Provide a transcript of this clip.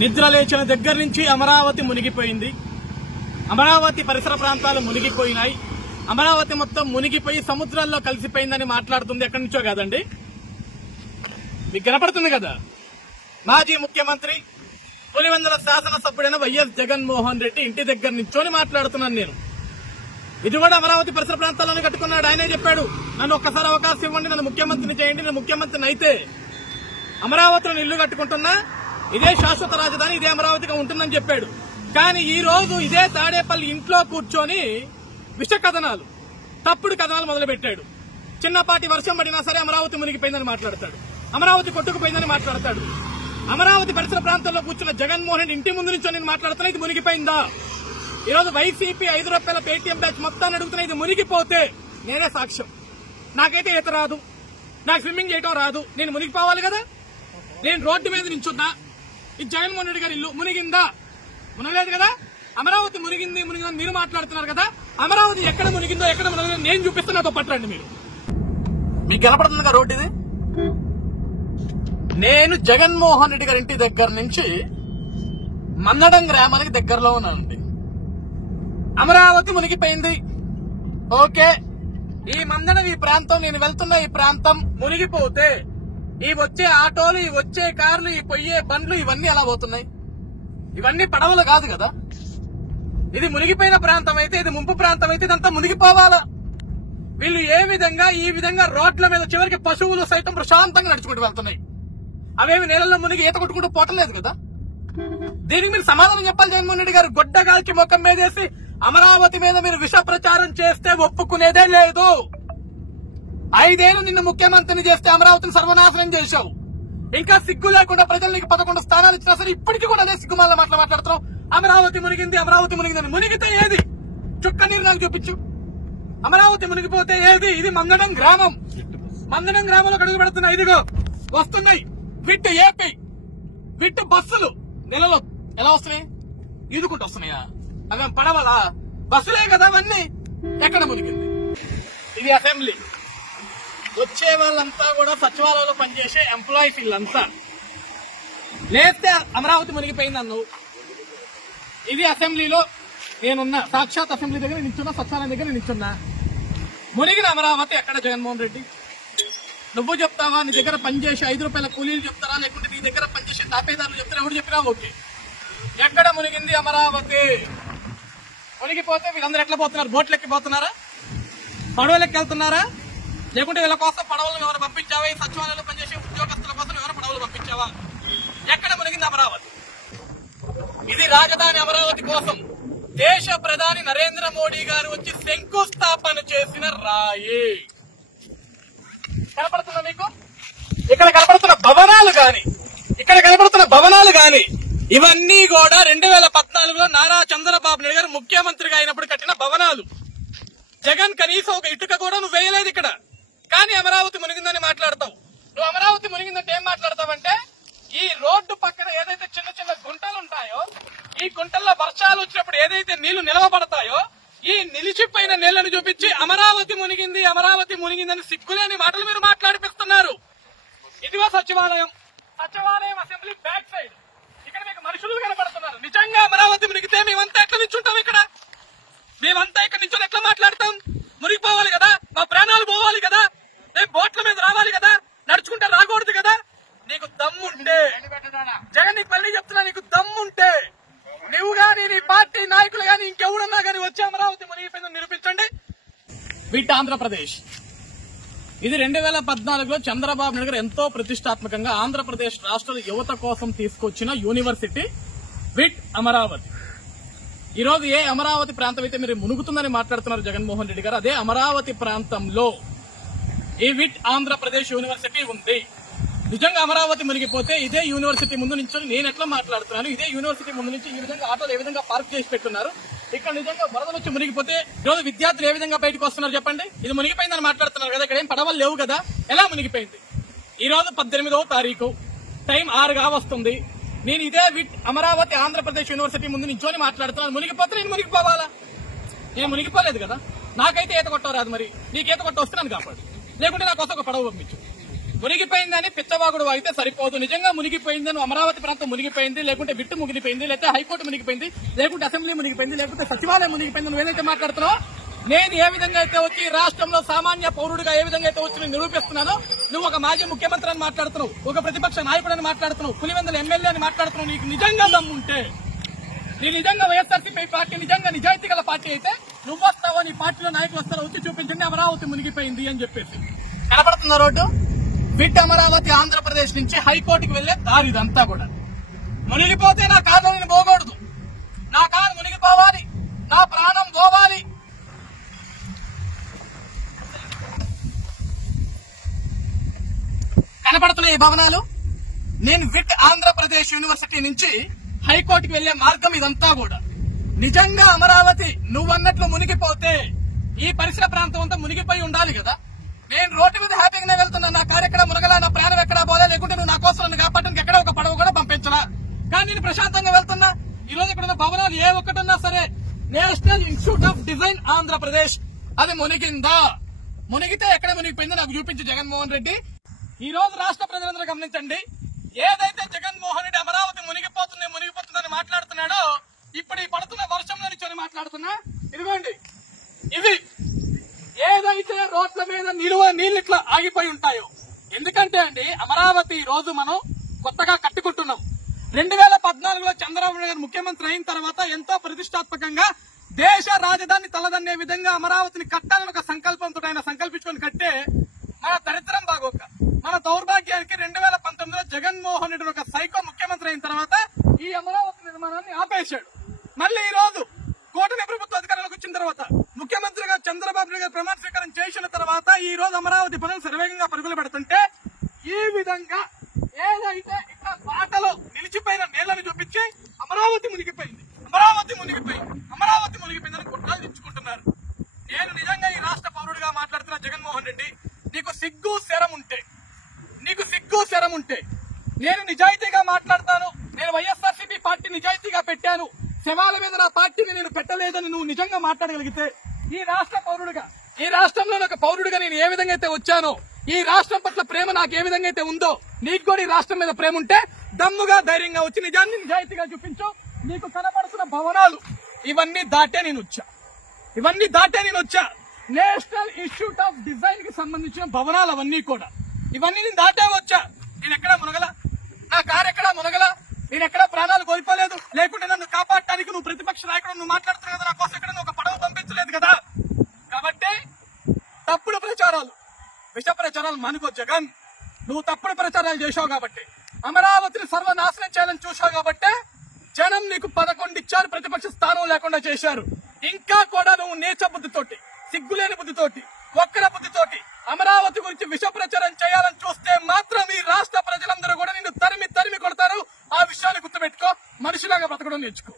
నిద్ర లేచిన దగ్గర నుంచి అమరావతి మునిగిపోయింది. అమరావతి పరిసర ప్రాంతాలు మునిగిపోయినాయి. అమరావతి మొత్తం మునిగిపోయి సముద్రాల్లో కలిసిపోయిందని మాట్లాడుతుంది. ఎక్కడి నుంచో కాదండి, మీకు కనపడుతుంది కదా. మాజీ ముఖ్యమంత్రి పులివెందుల శాసనసభ్యుడైన వైఎస్ జగన్మోహన్ రెడ్డి ఇంటి దగ్గర నుంచోని మాట్లాడుతున్నాను నేను. ఇది కూడా అమరావతి పరిసర ప్రాంతాల్లోనే కట్టుకున్నాడు. ఆయనే చెప్పాడు, నన్ను ఒక్కసారి అవకాశం ఇవ్వండి, నన్ను ముఖ్యమంత్రిని చేయండి, నేను ముఖ్యమంత్రిని అయితే అమరావతిలో ఇల్లు కట్టుకుంటున్నా, ఇదే శాశ్వత రాజధాని, ఇదే అమరావతిగా ఉంటుందని చెప్పాడు. కానీ ఈ రోజు ఇదే తాడేపల్లి ఇంట్లో కూర్చొని విష కథనాలు, తప్పుడు కథనాలు మొదలుపెట్టాడు. చిన్నపాటి వర్షం పడినా సరే అమరావతి మునిగిపోయిందని మాట్లాడతాడు, అమరావతి కొట్టుకుపోయిందని మాట్లాడతాడు. అమరావతి పరిసర ప్రాంతాల్లో కూర్చున్న జగన్మోహన్ రెడ్డి ఇంటి ముందు నుంచి నేను మాట్లాడుతున్నా, ఇది మునిగిపోయిందా? ఈరోజు వైసీపీ 5 రూపాయల పేటీఎం బ్యాచ్ మొత్తాన్ని అడుగుతున్నా, ఇది మునిగిపోతే నేనే సాక్ష్యం. నాకైతే ఈత రాదు, నాకు స్విమ్మింగ్ చేయటం రాదు, నేను మునిగిపోవాలి కదా. నేను రోడ్డు మీద నించున్నా, ఇది జగన్మోహన్ రెడ్డి గారి ఇల్లు, మునిగిందా? మునగలేదు కదా. అమరావతి మునిగిందని మీరు మాట్లాడుతున్నారు కదా. అమరావతి ఎక్కడ మునిగిందో ఎక్కడ మునిగిందో నేను చూపిస్తున్నా, నాతో పట్టండి. మీకు కనపడుతుందిగా రోడ్డు ఇది. నేను జగన్మోహన్ రెడ్డి గారి ఇంటి దగ్గర నుంచి మన్నడం గ్రామానికి దగ్గరలో ఉన్నానండి. అమరావతి మునిగిపోయింది, ఓకే. ఈ మందడం, ఈ ప్రాంతం, నేను వెళ్తున్న ఈ ప్రాంతం మునిగిపోతే ఈ వచ్చే ఆటోలు, ఈ వచ్చే కార్లు, ఈ పొయ్యే బండ్లు ఇవన్నీ ఎలా పోతున్నాయి? ఇవన్నీ పడవలు కాదు కదా. ఇది మునిగిపోయిన ప్రాంతం అయితే, ఇది ముంపు ప్రాంతం అయితే ఇదంతా మునిగిపోవాలా? వీళ్ళు ఈ విధంగా రోడ్ల మీద చివరికి పశువులు సైతం ప్రశాంతంగా నడుచుకుంటూ వెళ్తున్నాయి. అవేమి నీళ్ళలో మునిగి ఈత కొట్టుకుంటూ పోవట్లేదు కదా. దీనికి మీరు సమాధానం చెప్పాలి జగన్మోహన్ రెడ్డి గారు. గొడ్డగాల్చి ముఖం మీదేసి అమరావతి మీద మీరు విష ప్రచారం చేస్తే ఒప్పుకునేదే లేదు. 5 ఏళ్లు నిన్ను ముఖ్యమంత్రిని చేస్తే అమరావతిని సర్వనాశనం చేశావు. ఇంకా సిగ్గు లేకుండా ప్రజలు నీకు 11 స్థానాలు ఇచ్చినా సరే ఇప్పటికీ కూడా అదే సిగ్గుమాల మాట్లాడుతున్నావు. అమరావతి మునిగింది, అమరావతి మునిగిందని. మునిగితే ఏది? చుక్క నీరు నాకు చూపించు. అమరావతి మునిగిపోతే ఏది? ఇది మందడం గ్రామం. మందడం గ్రామంలో అడుగు పెడుతున్నాయి. ఇదిగో వస్తున్నాయి విట్ ఏపీ విట్ బస్సులు. నెలలో ఎలా వస్తున్నాయి? ఈదుకుంటూ వస్తున్నాయా? అవి పడవలా? బస్సులే కదా అవన్నీ. ఎక్కడ మునిగింది? ఇది అసెంబ్లీ. వచ్చే వాళ్ళంతా కూడా సచివాలయంలో పనిచేసే ఎంప్లాయీస్. వీళ్ళంతా లేస్తే అమరావతి మునిగిపోయింది అన్నావు. ఇది అసెంబ్లీలో నేనున్నా, సాక్షాత్ అసెంబ్లీ దగ్గర నిల్చున్నా, సచివాలయం దగ్గర నిల్చున్నా. మునిగిన అమరావతి ఎక్కడ జగన్మోహన్ రెడ్డి? నువ్వు చెప్తావా? నీ దగ్గర పనిచేసే 5 రూపాయల కూలీలు చెప్తారా, లేకుంటే నీ దగ్గర పనిచేసే తాపేదారులు చెప్తారా? ఎవరు చెప్పినా ఓకే. ఎక్కడ మునిగింది అమరావతి? మునిగిపోతే వీళ్ళందరూ ఎట్లా పోతున్నారు? బోట్లు ఎక్కిపోతున్నారా? పడవలెక్కి వెళ్తున్నారా? లేకుంటే వీళ్ళ కోసం పడవలు ఎవరు పంపించావా? ఈ సచివాలయంలో పనిచేసే ఉద్యోగస్తుల కోసం ఎవరు పడవలు పంపించావా? ఎక్కడ మునిగింది అమరావతి? ఇది రాజధాని అమరావతి కోసం దేశ ప్రధాని నరేంద్ర మోడీ గారు వచ్చి శంకుస్థాపన చేసిన రాయి. కనపడుతున్నా మీకు? ఇక్కడ కనపడుతున్న భవనాలు గాని ఇవన్నీ కూడా 2014లో నారా చంద్రబాబు నాయుడు గారు ముఖ్యమంత్రిగా అయినప్పుడు కట్టిన భవనాలు. జగన్ కనీసం ఒక ఇటుక కూడా నువ్వు వేయలేదు ఇక్కడ. కానీ అమరావతి మునిగిందని మాట్లాడతావు. నువ్వు అమరావతి మునిగిందంటే ఏం మాట్లాడతావంటే, ఈ రోడ్డు పక్కన ఏదైతే చిన్న చిన్న గుంటలు ఉంటాయో, ఈ గుంటల్లో వర్షాలు వచ్చినప్పుడు ఏదైతే నీళ్లు నిలవబడతాయో, ఈ నిలిచిపోయిన నీళ్లను చూపించి అమరావతి మునిగిందని సిగ్గులేని మాటలు మీరు మాట్లాడిపిస్తున్నారు. ఇదిగో సచివాలయం అసెంబ్లీ బ్యాక్ సైడ్. ఇక్కడ మీకు మనుషులు కనపడుతున్నారు. నిజంగా అమరావతి మునిగితే మేమంతా ఎట్లా నిల్చుంటాం? మేమంతా ఇక్కడ నిల్చొని ఎట్లా మాట్లాడతాం? మునిగిపోవాలి కదా, మా ప్రాణాలు పోవాలి కదా, రేపు బోట్ల మీద రావాలి కదా, నడుచుకుంటే రాకూడదు కదా. నీకు దమ్ముంటే, జగన్ నీకు మళ్ళీ చెప్తున్నా, నీకు దమ్ముంటే నువ్వు గాని, నీ పార్టీ నాయకులు గాని, ఇంకెవరన్నా గాని వచ్చి అమరావతి మునిగిపోయిందని నిరూపించండి. వీటి ఆంధ్రప్రదేశ్. ఇది 2014లో చంద్రబాబు నాయుడు గారు ఎంతో ప్రతిష్టాత్మకంగా ఆంధ్రప్రదేశ్ రాష్ట్ర యువత కోసం తీసుకొచ్చిన యూనివర్సిటీ విట్ అమరావతి. ఈ రోజు ఏ అమరావతి ప్రాంతం అయితే మీరు మునుగుతుందని మాట్లాడుతున్నారు జగన్మోహన్ రెడ్డి గారు, అదే అమరావతి ప్రాంతంలో ఈ విట్ ఆంధ్రప్రదేశ్ యూనివర్సిటీ ఉంది. నిజంగా అమరావతి మునిగిపోతే ఇదే యూనివర్సిటీ ముందు నుంచి నేను ఎట్లా మాట్లాడుతున్నాను, ఇదే యూనివర్సిటీ ముందు నుంచి ఈ విధంగా ఆటోలు ఏ విధంగా పార్క్ చేసి పెట్టున్నారు. ఇక్కడ నిజంగా వరదలు వచ్చి మునిగిపోతే ఈరోజు విద్యార్థులు ఏ విధంగా బయటకు వస్తున్నారు చెప్పండి? ఇది మునిగిపోయిందని మాట్లాడుతున్నారు కదా. ఇక్కడ ఏం పడవలు లేవు కదా, ఎలా మునిగిపోయింది? ఈ రోజు 18వ తారీఖు, టైం 6గా వస్తుంది. నేను ఇదే విట్ అమరావతి ఆంధ్రప్రదేశ్ యూనివర్సిటీ ముందు నించోని మాట్లాడుతున్నాను. మునిగిపోతే నేను మునిగిపోవాలా? నేను మునిగిపోలేదు కదా. నాకైతే ఈత కొట్టరాదు, మరి నీకు ఈత కొట్ట వస్తున్నాను కాపాడు, లేకుంటే నా కోసం ఒక పడవ పంపించు. మునిగిపోయిందని పిచ్చవాగుడు అయితే సరిపోదు. నిజంగా మునిగిపోయిందని అమరావతి ప్రాంతం మునిగిపోయింది, లేకుంటే బిట్టు మునిగిపోయింది, లేకపోతే హైకోర్టు మునిగిపోయింది, లేకుంటే అసెంబ్లీ మునిగిపోయింది, లేకుంటే సచివాలయం మునిగిపోయింది నువ్వు ఏదైతే మాట్లాడుతున్నావు, నేను ఏ విధంగా అయితే వచ్చి రాష్ట్రంలో సామాన్య పౌరుడిగా ఏ విధంగా అయితే వచ్చి నిరూపిస్తున్నానో, నువ్వు ఒక మాజీ ముఖ్యమంత్రి అని మాట్లాడుతున్నావు, ఒక ప్రతిపక్ష నాయకుడు అని మాట్లాడుతున్నావు, పులివెందుల ఎమ్మెల్యే అని మాట్లాడుతున్నావు. నీకు నిజంగా దమ్ముంటే, నీ నిజంగా వైఎస్ఆర్సీపీ పార్టీ నిజంగా నిజాయితీ గల పార్టీ అయితే నువ్వు వస్తావో నీ పార్టీలో నాయకులు వస్తారో వచ్చి చూపించండి అమరావతి మునిగిపోయింది అని చెప్పేసి. కనపడుతున్న రోడ్డు బిడ్ అమరావతి ఆంధ్రప్రదేశ్ నుంచి హైకోర్టుకి వెళ్లే దారి ఇదంతా కూడా. మునిగిపోతే నా కారు నేను పోకూడదు, నా కారు మునిగిపోవాలి, నా ప్రాణం పోవాలి. కనపడుతున్న ఈ భవనాలు నేను విట్ ఆంధ్రప్రదేశ్ యూనివర్సిటీ నుంచి హైకోర్టుకి వెళ్లే మార్గం ఇదంతా కూడా. నిజంగా అమరావతి నువ్వన్నట్లు మునిగిపోతే ఈ పరిసర ప్రాంతం అంతా మునిగిపోయి ఉండాలి కదా. నేను రోడ్డు మీద హ్యాపీగానే వెళ్తున్నా, నా కారు ఎక్కడ మునగలా, నా ప్రాణం ఎక్కడా పోలే, లేకుంటే నువ్వు నా కోసం నన్ను కాపాడడానికి ఎక్కడ ఒక పడవ కూడా పంపించలా. కానీ నేను ప్రశాంతంగా వెళ్తున్నా. ఈ రోజు ఇక్కడ ఉన్న భవనాలు ఏ ఒక్కటున్నా సరే national institute of design Andhra Pradesh అది మునిగిందా? మునిగితే ఎక్కడ మునిగిపోయిందో నాకు చూపించు జగన్మోహన్ రెడ్డి. ఈ రోజు రాష్ట్ర ప్రజలందరూ గమనించండి, ఏదైతే జగన్మోహన్ రెడ్డి అమరావతి మునిగిపోతుందని మాట్లాడుతున్నాడో, ఇప్పుడు ఈ పడుతున్న వర్షంలో నుంచి మాట్లాడుతున్నా. ఇదిగోండి, ఇవి ఏదైతే రోడ్ల మీద నీళ్లు ఇట్లా ఆగిపోయి ఉంటాయో. ఎందుకంటే అండి అమరావతి ఈ రోజు మనం కొత్తగా కట్టుకుంటున్నాం. 2014లో చంద్రబాబు నాయుడు ముఖ్యమంత్రి అయిన తర్వాత ఎంతో ప్రతిష్టాత్మకంగా దేశ రాజధాని తలదన్నే విధంగా అమరావతిని కట్టాలని ఒక సంకల్పంతో ఆయన సంకల్పించుకొని కట్టే మన దరిద్రం బాగోక, మన దౌర్భాగ్యానికి 2019లో జగన్మోహన్ రెడ్డి ఒక సైకో ముఖ్యమంత్రి అయిన తర్వాత ఈ అమరావతి నిర్మాణాన్ని ఆపేశాడు. మళ్ళీ ఈ రోజు కూటమి ప్రభుత్వ అధికారంలోకి వచ్చిన తర్వాత ముఖ్యమంత్రిగా చంద్రబాబు నాయుడు గారు ప్రమాణ స్వీకారం చేసిన తర్వాత ఈ రోజు అమరావతి పనులు శరవేగంగా పరుగులు పెడుతుంటే ఈ విధంగా ఏదైతే ఇక్కడ బాటలో నిలిచిపోయిన నీళ్లను చూపించి అమరావతి మునిగిపోయింది అని కుట్రలు తెచ్చుకుంటున్నారు. నేను నిజంగా ఈ రాష్ట్ర పౌరుడిగా మాట్లాడుతున్న జగన్మోహన్ రెడ్డి, నీకు సిగ్గు శరం ఉంటే నేను నిజాయితీగా మాట్లాడతాను. నేను వైఎస్ఆర్సీపీ పార్టీ నిజాయితీగా పెట్టాను, శవాల మీద నా పార్టీని నేను పెట్టలేదని నువ్వు నిజంగా మాట్లాడగలిగితే, ఈ రాష్ట్ర పౌరుడిగా, ఈ రాష్ట్రంలో ఒక పౌరుడిగా నేను ఏ విధంగా అయితే వచ్చానో, ఈ రాష్ట్రం పట్ల ప్రేమ నాకు ఏ విధంగా అయితే ఉందో, నీకు కూడా ఈ రాష్ట్రం మీద ప్రేమ ఉంటే దమ్ముగా ధైర్యంగా వచ్చి నిజాన్ని నిజాయితీగా చూపించు. నీకు కనబడుతున్న భవనాలు ఇవన్నీ దాటే నేను వచ్చా. నేషనల్ ఇన్స్టిట్యూట్ ఆఫ్ డిజైన్ కి సంబంధించిన భవనాలు అవన్నీ కూడా ఇవన్నీ నేను దాటే వచ్చా. నేను ఎక్కడా మునగల, నా కారు ఎక్కడా మునగల, నేను ఎక్కడా ప్రాణాలు కోల్పోలేదు, లేకుంటే నన్ను కాపాడటానికి నువ్వు ప్రతిపక్ష నాయకుడు నువ్వు మాట్లాడుతున్నావు కదా, నా కోసం ఎక్కడ ఒక పడవ పంపించలేదు కదా. కాబట్టి తప్పుడు ప్రచారాలు, విష ప్రచారాలు మానుకో జగన్. నువ్వు తప్పుడు ప్రచారాలు చేశావు కాబట్టి, అమరావతిని సర్వనాశనం చేయాలని చూశావు కాబట్టి జనం నీకు 11 ఇచ్చారు, ప్రతిపక్ష స్థానం లేకుండా చేశారు. ఇంకా కూడా నువ్వు నీచ బుద్ధితోటి, సిగ్గులేని బుద్ధితోటి, ఒక్కర బుద్ధితోటి అమరావతి గురించి విష ప్రచారం చేయాలని చూస్తే మాత్రం ఈ రాష్ట్ర ప్రజలందరూ కూడా నిన్ను తరిమి కొడతారు. ఆ విషయాన్ని గుర్తుపెట్టుకో, మనిషిలాగా బ్రతకడం నేర్చుకో.